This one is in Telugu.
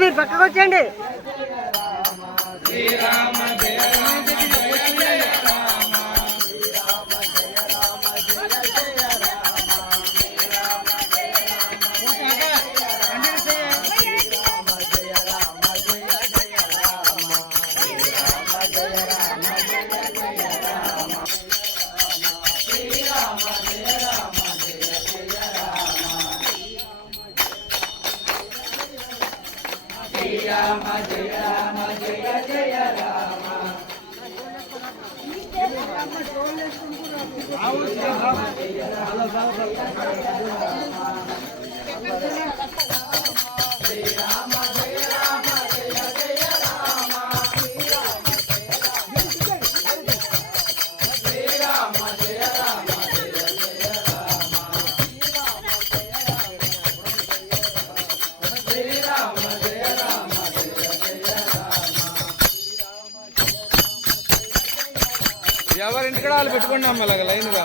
మీరు పక్కకు వచ్చేయండి عاوز பண்ணாமல் லைனுக்கா